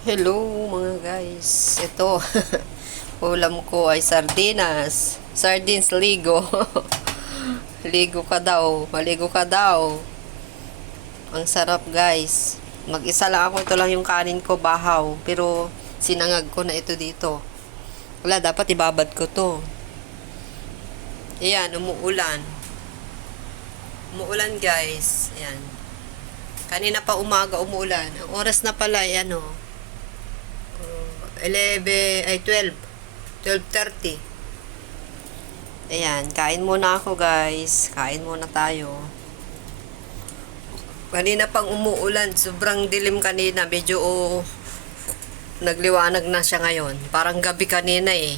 Hello mga guys. Ito, ulam ko ay sardinas. Sardines ligo. Ligo ka daw. Maligo ka daw. Ang sarap guys. Mag-isa lang ako. Ito lang yung kanin ko, bahaw. Pero sinangag ko na ito dito. Wala, dapat ibabad ko to. Ayan, umuulan. Umuulan guys. Ayan. Kanina pa umaga umuulan. Ang oras na pala ay 11, ay 12. 12:30. Ayan, kain muna ako guys. Kain muna tayo. Kanina pang umuulan. Sobrang dilim kanina. Medyo nagliwanag na siya ngayon. Parang gabi kanina eh.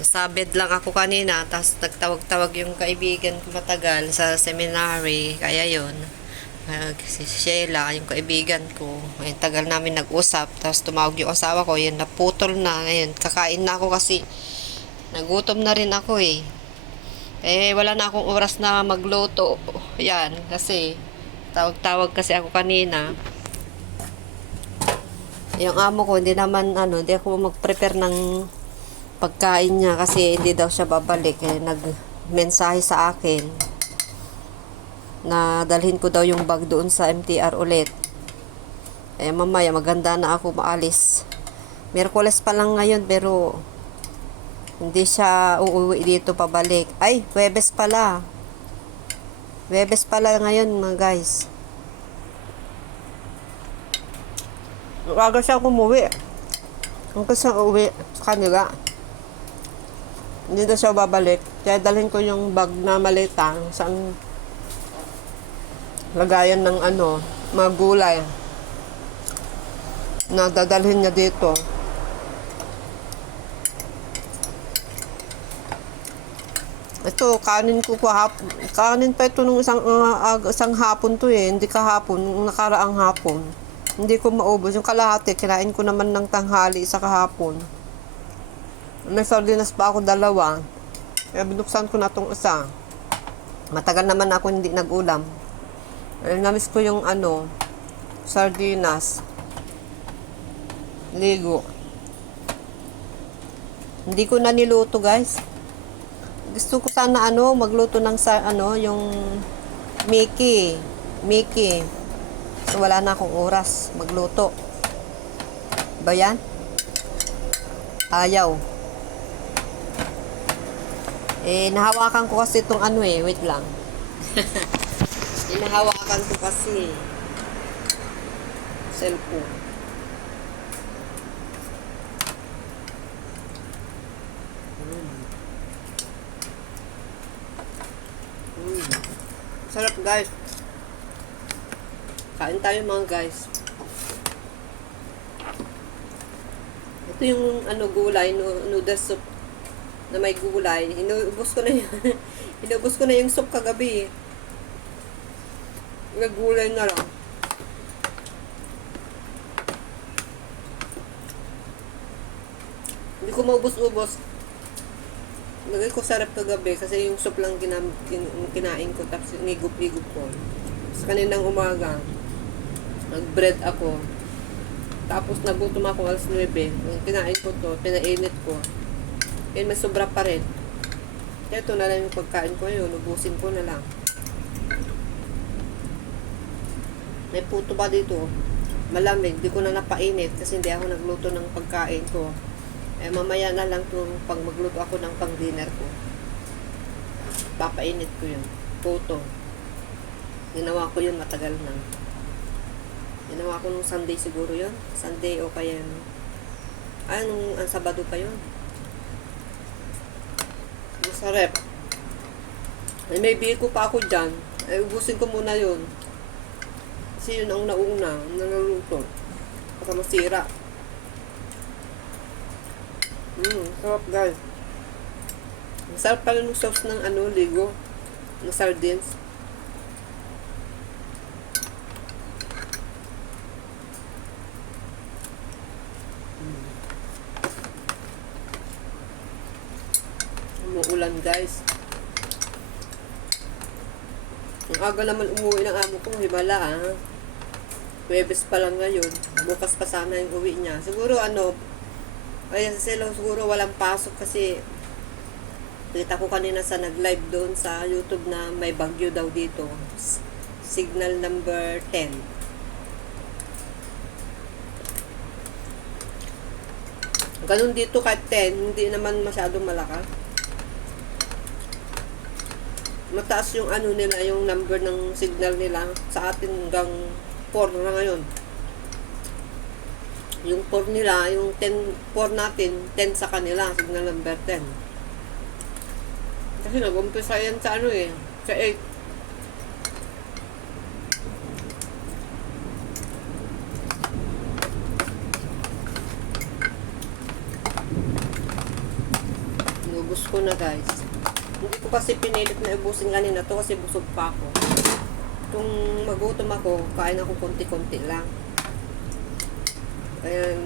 Nasa bed lang ako kanina. Tapos nagtawag-tawag yung kaibigan ko matagal sa seminary. Kaya yun. Si Sheila, yung kaibigan ko. Ay, tagal namin nag-usap. Tapos tumawag yung asawa ko. Yun, naputol na. Ngayon, kakain na ako kasi nagutom na rin ako eh. Wala na akong oras na magluto. Yan, kasi tawag-tawag kasi ako kanina. Yung amo ko, hindi naman, hindi ako mag-prepare ng pagkain niya kasi hindi daw siya babalik. Nag-mensahe sa akin na dalhin ko daw yung bag doon sa MTR ulit. Mamaya maganda na ako maalis. Miyerkules pa lang ngayon pero hindi siya uuwi dito pabalik. Ay, Huwebes pala. Huwebes pala ngayon mga guys. Aga siya umuwi. Hanggang siya uuwi sa kanila. Hindi na siya babalik. Kaya dalhin ko yung bag na malita sa lagayan ng mga gulay na dadalhin niya dito. Ito, kanin ko kahapon. Kanin pa ito nung isang hapon to eh. Hindi kahapon, nung nakaraang hapon. Hindi ko maubos. Yung kalahati, kinain ko naman ng tanghali sa kahapon. May sardinas pa ako 2. Kaya binuksan ko na itong isa. Matagal naman ako hindi nag-ulam. Namiss ko yung sardinas. Ligo. Hindi ko na niluto guys. Gusto ko sana magluto ng yung Mickey. So wala na akong oras magluto. Ba yan? Ayaw. Nahawakan ko kasi itong wait lang. Inahawakan ko kasi cellphone. Sarap guys. Kain tayo mga guys. Ito yung gulay, noodles soup na may gulay. Inubos ko na yun. Inubos ko na yung soup kagabi. Gulay na lang. Hindi ko maubos-ubos. Lagay ko sarap kagabi kasi yung soup lang kinain ko tapos nigop-igop ko. Sa kaninang umaga, nag-bread ako. Tapos nagutom ako alas 9. Kinain ko to, pinainit ko. May sobra pa rin. Kaya ito na lang yung pagkain ko yun. Ubusin ko na lang. May puto ba dito? Malamig. Di ko na napainit kasi hindi ako nagluto ng pagkain ko. Mamaya na lang to pag magluto ako ng pang dinner ko. Papainit ko yun. Puto. Ginawa ko yun matagal na. Ginawa ko nung Sunday siguro yun. Sunday o kaya nung Sabado pa yun. Masarap. May biko pa ako dyan. Ubusin ko muna yun. Kasi yun ang nauna, naluluto. Baka masira. Sarap guys. Masarap pala ng sauce ng ligo. Ng sardines. Umuulan guys. Ang aga naman umuwi ng amo ko, himala Huwebes pa lang ngayon. Bukas pa sana yung uwi niya. Siguro ay sila siguro walang pasok kasi kita ko kanina sa nag-live doon sa YouTube na may bagyo daw dito. Signal number 10. Ganun dito kahit 10, hindi naman masyadong malakas. Mataas yung nila, yung number ng signal nila. Sa atin hanggang 4 na ngayon. Yung 4 nila, yung 10, 4 natin, 10 sa kanila, signal number 10. Kasi nag-umpisa yan sa sa 8. Inubos ko na guys. Hindi ko kasi pinilit na ubusin kanina to kasi busog pa ako. Kung magutom ako, kain ako konti-konti lang. Kaya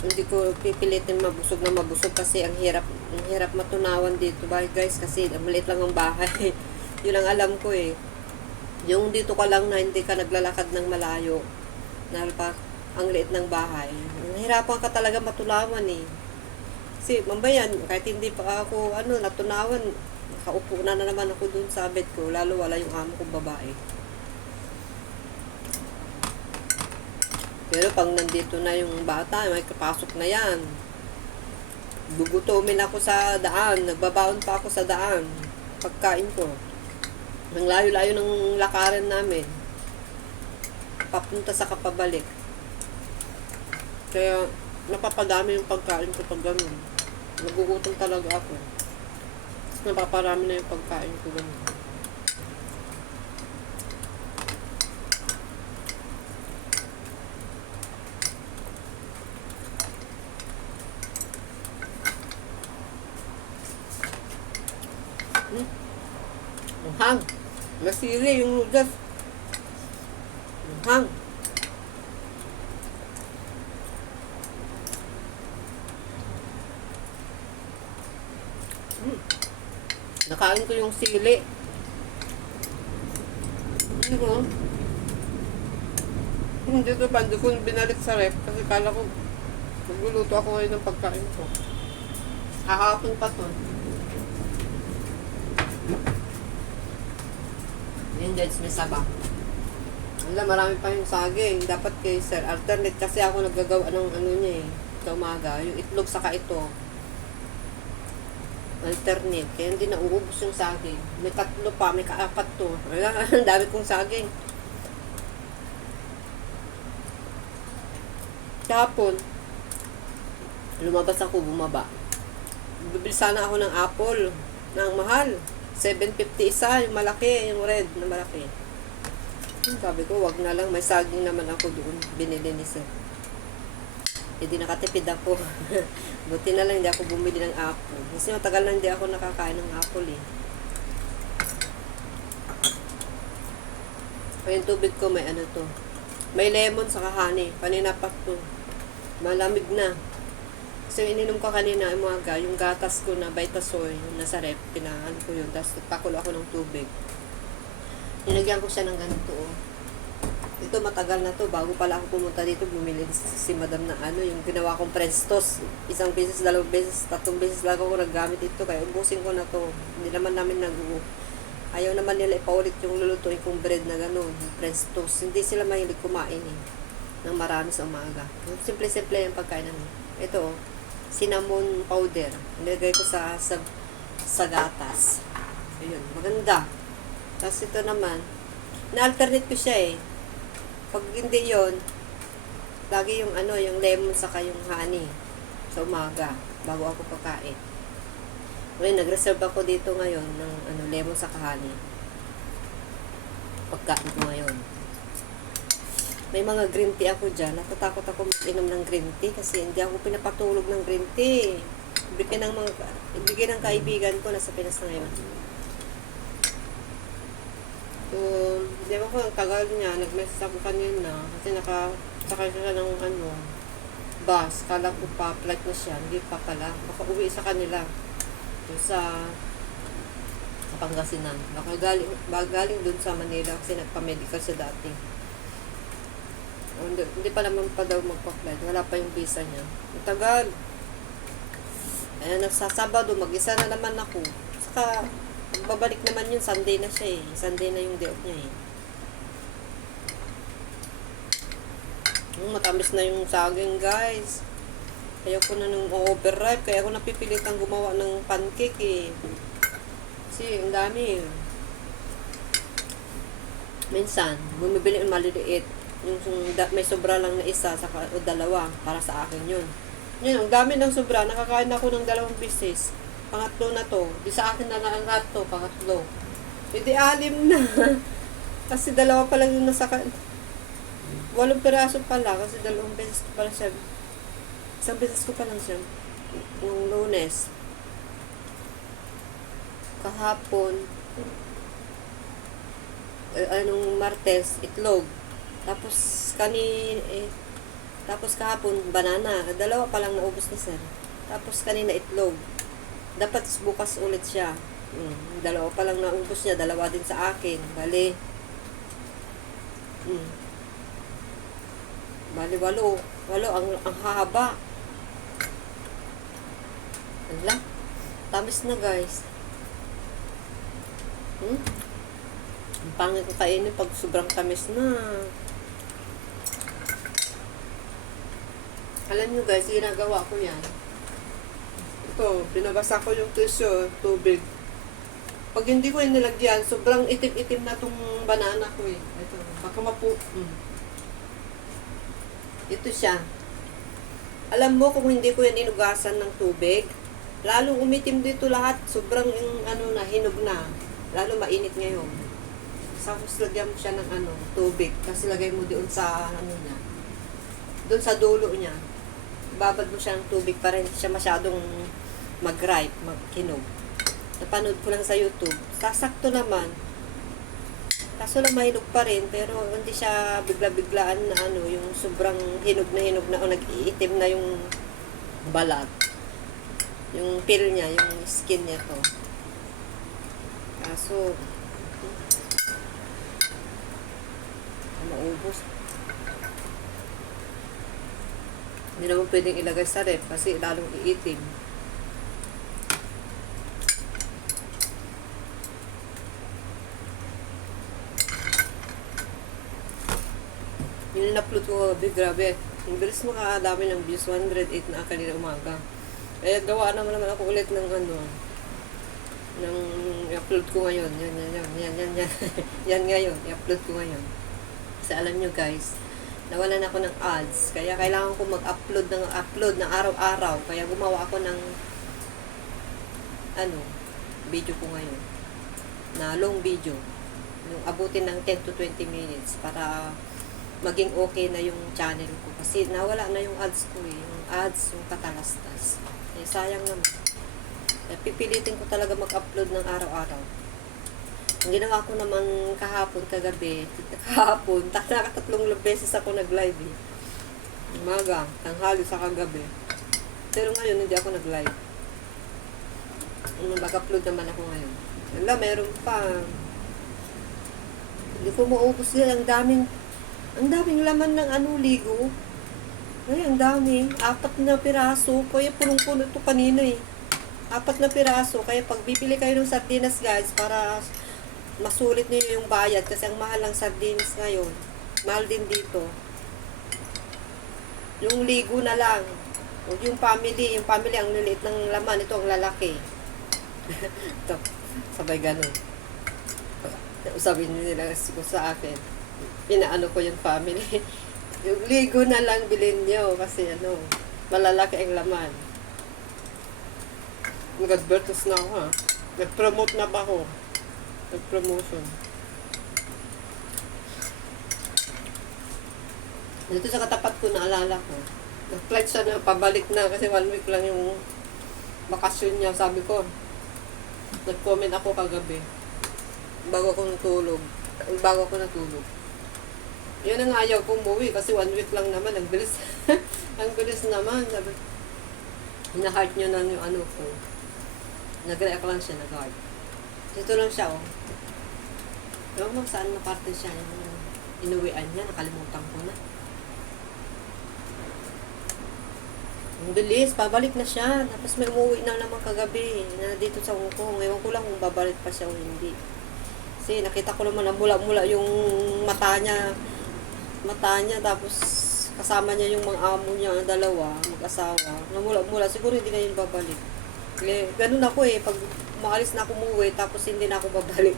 hindi ko pipilitin mabusog na mabusog kasi ang hirap matunawan dito guys kasi maliit lang ang bahay. Yun ang alam ko eh. Yung dito ka lang na hindi ka naglalakad ng malayo, pa ang liit ng bahay, nahirapan ka talaga matulawan eh. Kasi mambayan, kahit hindi pa ako natunawan, nakaupo na naman ako dun sa bed ko, lalo wala yung amo kong babae. Pero pag nandito na yung bata, may kapasok na yan. Gugutomin ako sa daan, nagbabaon pa ako sa daan. Pagkain ko. Ang layo-layo ng lakaran namin. Papunta sa kapabalik. Kaya napapadami yung pagkain ko pag ganun. Nagugutom talaga ako. Tapos napaparami na yung pagkain ko ganun. Hang. Nasili yung noodles. Hang. Nakain ko yung sili. Hindi ko pa, hindi ko binalik sa ref kasi kala ko magluluto ako ngayon ng pagkain ko. Hahapon pa to. Yan guys, may saba. Wala, marami pa yung saging. Dapat kay Sir alternate kasi ako naggagawa ng niya eh. Sa umaga. Yung itlog saka ito. Alternate. Kaya hindi nauubos yung saging. May 3 pa, may 4 to. Wala, ang dami kong saging. Kahapon, lumabas ako, bumaba. Bibili sana ako ng apple. Ng mahal. 750 isa, yung malaki, yung red na malaki. Sabi ko, wag na lang. May saging naman ako doon. Binili ni Sir. Hindi nakatipid ako. Buti na lang hindi ako bumili ng apple. Kasi matagal na hindi ako nakakain ng apple eh. Yung tubig ko may to. May lemon sa honey. Kanina pa to. Malamig na. So, ininom ko kanina, yung gatas ko na Vitasoy, yung nasa rep, pinaan ko yun. Tapos, pakulo ako ng tubig. Nilagyan ko siya ng ganito, oh. Ito, matagal na to. Bago pala ako pumunta dito, bumili si madam na yung ginawa kong French toast. 1 beses, 2 beses, 3 beses lang ako naggamit ito. Kaya, ubusin ko na to. Hindi naman namin ayaw naman nila ipaulit yung lulutuin kong bread na gano'n, French toast. Hindi sila mahilig kumain eh. Ng marami sa umaga. Simple-simple yung pagkain namin. Ito, oh. Cinnamon powder. Nilagay ko sa gatas. Ayun, maganda. Tapos ito naman, na-alternate ko siya eh. Pag hindi yon, lagi yung yung lemon saka yung honey sa umaga bago ako pagkain. Okay, nag-reserve ako dito ngayon ng lemon saka honey. Pagkain ko ngayon. May mga green tea ako dyan. Natatakot ako mag-inom ng green tea kasi hindi ako pinapatulog ng green tea. Ibigay ng kaibigan ko nasa Pinas na ngayon. So, di ba ko ang tagal niya, nag-message ako kanina kasi nakasakay siya ng bus. Kala ko pa, flight na siya. Hindi pa pala. Baka uwi sa kanila. Sa Pangasinan. Baka galing dun sa Manila kasi nagpa-medical siya dati. Hindi pa naman pa daw magpa-flight. Wala pa yung visa niya. Ang tagal. Ayan, nagsasabado, mag-isa na naman ako. Saka, babalik naman yun, Sunday na siya eh. Sunday na yung day off niya eh. Matamis na yung saging, guys. Kaya ko na nung overripe, kaya ako napipilitang gumawa ng pancake eh. Kasi, ang dami eh. Minsan, bumibili yung maliliit. Yung may sobra lang na isa saka, o dalawa para sa akin yun. Yun, ang dami ng sobra. Nakakain ako ng 2 pieces. Pangatlo na to. Di sa akin na lahat to, pangatlo. E di 6 na. Kasi 2 pa lang yung nasa 8 piraso pala. Kasi 2 beses ko pala siya. 1 beses ko pa lang siya. Yung Lunes. Kahapon. Anong Martes, itlog. Tapos tapos kahapon banana, 2 pa lang naubos ni sir. Tapos kanina itlog. Dapat bukas ulit siya. 2 pa lang naubos niya, 2 din sa akin. Bali 8 ang haba. Ala, tamis na guys. Ang pangit ko kainin pag sobrang tamis na. Alam nyo guys, ginagawa ko yan. Ito, binabasa ko yung tissue, tubig. Pag hindi ko yung nilagyan, sobrang itim-itim na tong banana ko eh. Ito, baka Ito siya. Alam mo kung hindi ko yan inugasan ng tubig, lalong umitim dito lahat. Sobrang yung hinog na. Lalo mainit ngayon. Tapos lagyan mo siya ng tubig. Kasi lagay mo doon sa niya. Doon sa dulo niya. Babad mo siya ng tubig para hindi siya masyadong mag-ripe, magkinog. Napanood ko lang sa YouTube. Sasakto naman. Kaso lang mahinog pa rin, pero hindi siya bigla-biglaan na yung sobrang hinog na o nag-iitim na yung balat. Yung peel niya, yung skin niya to. Kaso, maubos. Hindi naman pwedeng ilagay sa ref kasi lalong iitim. Yung in-upload ko, grabe. Yung bilis makakadami ng views, 108 na kanina umaga. Kaya gawa naman ako ulit ng ng i-upload ko ngayon. Yan. Yan ngayon, i-upload ko ngayon. Kasi alam nyo guys, nawalan ako ng ads. Kaya kailangan ko mag-upload ng araw-araw. Kaya gumawa ako ng video ko ngayon. Na long video. Yung abutin ng 10 to 20 minutes para maging okay na yung channel ko. Kasi nawala na yung ads ko eh. Yung ads, yung katalastas. Eh, sayang naman. Kaya pipilitin ko talaga mag-upload ng araw-araw. Ang ginawa ko naman kagabi, nakatatlong beses ako nag-live eh. Umaga, tanghali sa kagabi. Pero ngayon, hindi ako nag-live. Mag-upload naman ako ngayon. Wala, meron pa. Hindi ko maubos yan. Ang daming laman ng ligo. Ay, ang dami. 4 na piraso. Kaya punong-puno ito kanina eh. 4 na piraso. Kaya pag bibili kayo ng sardinas guys, para masulit niyo yung bayad kasi ang mahal ng sardinas ngayon. Mahal din dito. Yung ligo na lang. O yung family ang liliit ng laman. Ito ang lalaki. Ito, sabay ganun. Sabihin nila sa akin. Inaano ko yung family. Yung ligo na lang bilhin nyo kasi malalaki ang laman. Nag-advertise na ako ha. Nag-promote na ba ako? Nag-promotion. Dito sa katapat ko, naalala ko. Nag-flight siya na, pabalik na kasi 1 week lang yung bakasyon niya. Sabi ko, nag-comment ako kagabi. Bago ako natulog. Yun ang ayaw kong umuwi kasi 1 week lang naman. Ang bilis. Ang bilis naman. Sabi, hina-heart nyo na yung ko. Nag-react lang siya, nag-heart. Dito lang siya, oh. Ewan mo saan na parte siya. Yung inuwian niya, nakalimutan ko na. Ang bilis, pabalik na siya. Tapos may umuwi na naman kagabi na dito sa Hong Kong. Ewan ko lang kung babalik pa siya o hindi. Kasi nakita ko naman na mula-mula yung mata niya. Mata niya, tapos kasama niya yung mga amo niya, ang dalawa, mag-asawa. Namula-mula, siguro hindi na yun babalik. Ganun ako eh, pag maalis na ako umuwi, tapos hindi na ako babalik.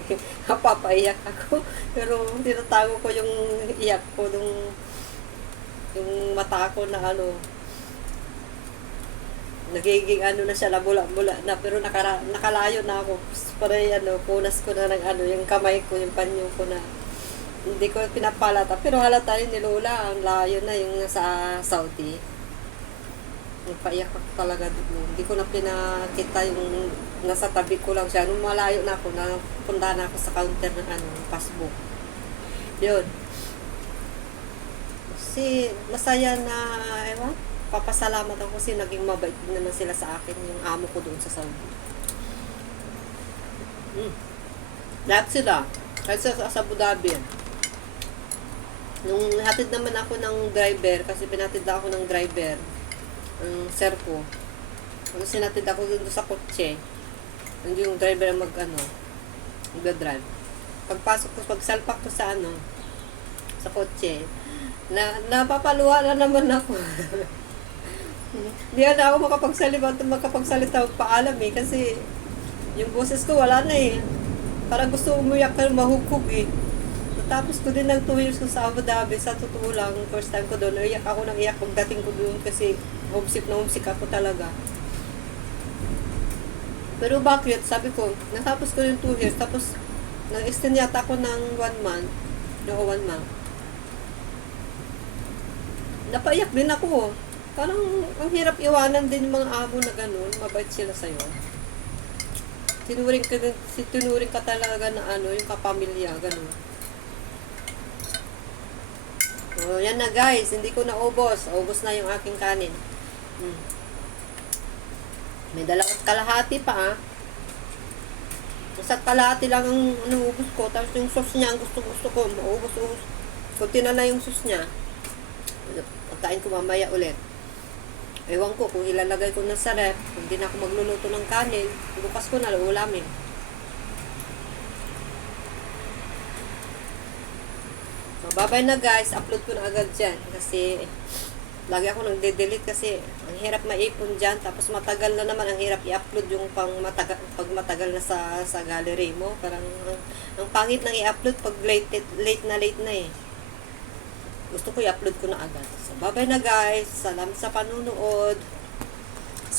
Napapaiyak ako. Pero tinatago ko yung iyak ko, yung mata ko na ano, nagiging ano na siya, bula-bula na, pero nakalayo na ako. Para ano, punas ko na ng ano, yung kamay ko, yung panyo ko na hindi ko pinapalata. Pero halata rin ni Lola, ang layo na yung nasa Saudi. Nagpaiyak ako talaga doon. Hindi ko na pinakita yung nasa tabi ko lang siya. Nung malayo na ako, napunta na ako sa counter ng ano, passbook. Yun. Kasi masaya na, ewan, papasalamat ako kasi naging mabait din naman sila sa akin, yung amo ko doon sa Saudi. Lahat sila. Kahit sa Abu Dhabi. Nung hatid naman ako ng driver, kasi pinatid ako ng driver, ang sir ko. Nung sinatid ako doon sa kotse, hindi yung driver ang mag-drive. Pagpasok ko, pagsalpak ko sa sa kotse, napapaluha na naman ako. Hindi na ako makapagsalita paalam eh, kasi yung boses ko wala na eh. Parang gusto umuyak ka, mahugkog eh. Tapos ko din ng 2 years ko sa Abu Dhabi, sa totoo lang, first time ko doon, iyak ako ng iyak pagdating ko doon kasi homesick na homesick ako talaga. Pero bakit? Sabi ko, natapos ko yung 2 years, tapos nag-extend yata ako ng 1 month, no, 1 month. Napaiyak din ako. Parang ang hirap iwanan din yung mga amo na ganun, mabait sila sa'yo. Tinuring ka talaga na yung kapamilya, ganun. So, yan na guys, hindi ko na ubos. Ubos na yung aking kanin. May dalawang kalahati pa Isa't kalahati lang ang ubos ko. Tapos yung sauce niya, ang gusto ko, maubos. Kunti na yung sauce niya. Pagkain ko mamaya ulit. Ewan ko kung ilalagay ko na sa ref, hindi na ako magluluto ng kanin, bukas ko na ulamin. Bye-bye na guys, upload ko na agad dyan kasi lagi ako nagde-delete kasi ang hirap maipon dyan, tapos matagal na naman, ang hirap i-upload yung pag matagal na sa gallery mo. Parang ang pangit nang i-upload pag late na eh. Gusto ko i-upload ko na agad. So, bye-bye na guys. Salamat sa panunood.